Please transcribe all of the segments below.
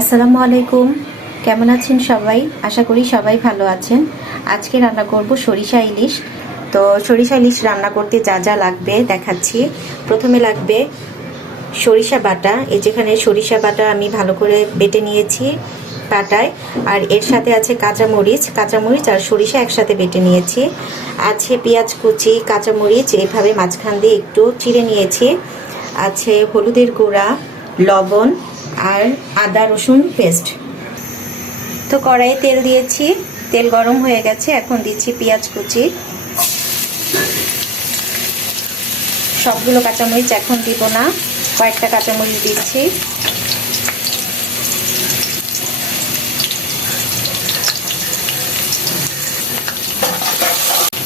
আসসালামু আলাইকুম। কেমন আছেন সবাই? আশা করি সবাই ভালো আছেন। আজকে রান্না করব সরিষা ইলিশ। তো সরিষা ইলিশ রান্না করতে যা যা লাগবে দেখাচ্ছি। প্রথমে লাগবে সরিষা বাটা। এই যেখানে সরিষা বাটা আমি ভালো করে বেটে নিয়েছি পাটায় আর এর সাথে আছে কাঁচামরিচ। কাঁচামরিচ আর সরিষা একসাথে বেটে নিয়েছি। আছে পেঁয়াজ কুচি, কাঁচামরিচ এইভাবে মাঝখান দিয়ে একটু চিড়ে নিয়েছি। আছে হলুদের গুঁড়া, লবণ আর আদা, রসুন পেস্ট তো কড়াইয়ে তেল দিয়েছি। তেল গরম হয়ে গেছে, এখন দিচ্ছি পেঁয়াজ কুচি। সবগুলো কাঁচামরিচ এখন দিব না, কয়েকটা কাঁচামরিচ দিচ্ছি।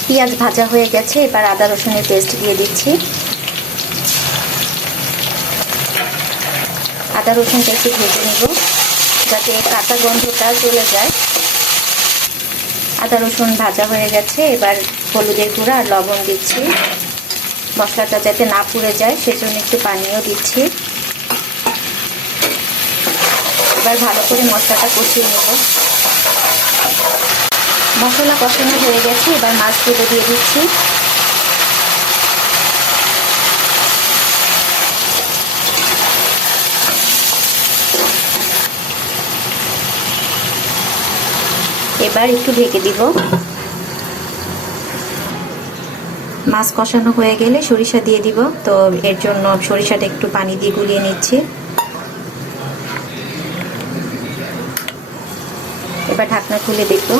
পেঁয়াজ ভাজা হয়ে গেছে, এবার আদা, রসুনের পেস্ট দিয়ে দিচ্ছি। আদা রসুনটা একটু ভেজে নেব, যাতে কাঁচা গন্ধটা চলে যায়। আদা রসুন ভাজা হয়ে গেছে, এবার হলুদের গুঁড়া আর লবণ দিচ্ছি। মশলাটা যাতে না পুড়ে যায়, সেজন্য একটু পানিও দিচ্ছি। এবার ভালো করে মশলাটা কষিয়ে নেব। মশলা কষানো হয়ে গেছে, এবার মাছগুলো দিয়ে দিচ্ছি। এবার একটু ঢেকে দিব। মাছ কষানো হয়ে গেলে সরিষা দিয়ে দিব। তো এর জন্য সরিষাটা একটু পানি দিয়ে গুলিয়ে নিচ্ছি। এবার ঢাকনা খুলে দেখব।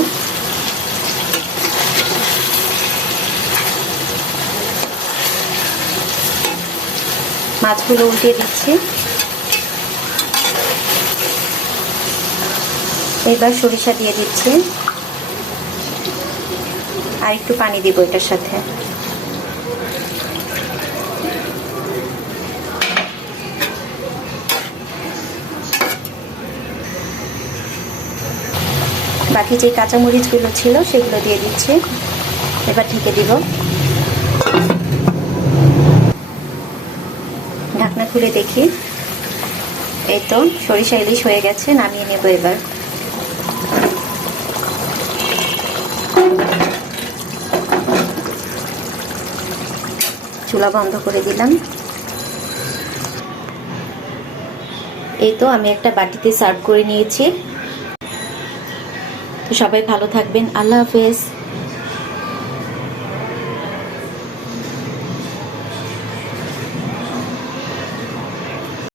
মাছগুলো উল্টে দিচ্ছি। এবার সরিষা দিয়ে দিচ্ছি। আর একটু পানি দিব এটার সাথে। বাকি যে কাঁচামরিচগুলো ছিল, সেগুলো দিয়ে দিচ্ছি। এবার ঢেকে দিব। ঢাকনা খুলে দেখি। এই তো, সরিষা ইলিশ হয়ে গেছে, নামিয়ে নেব এবার। চুলা বন্ধ করে দিলাম। এই তো আমি একটা বাটিতে সার্ভ করে নিয়েছি। সবাই ভালো থাকবেন। আল্লাহ হাফেজ।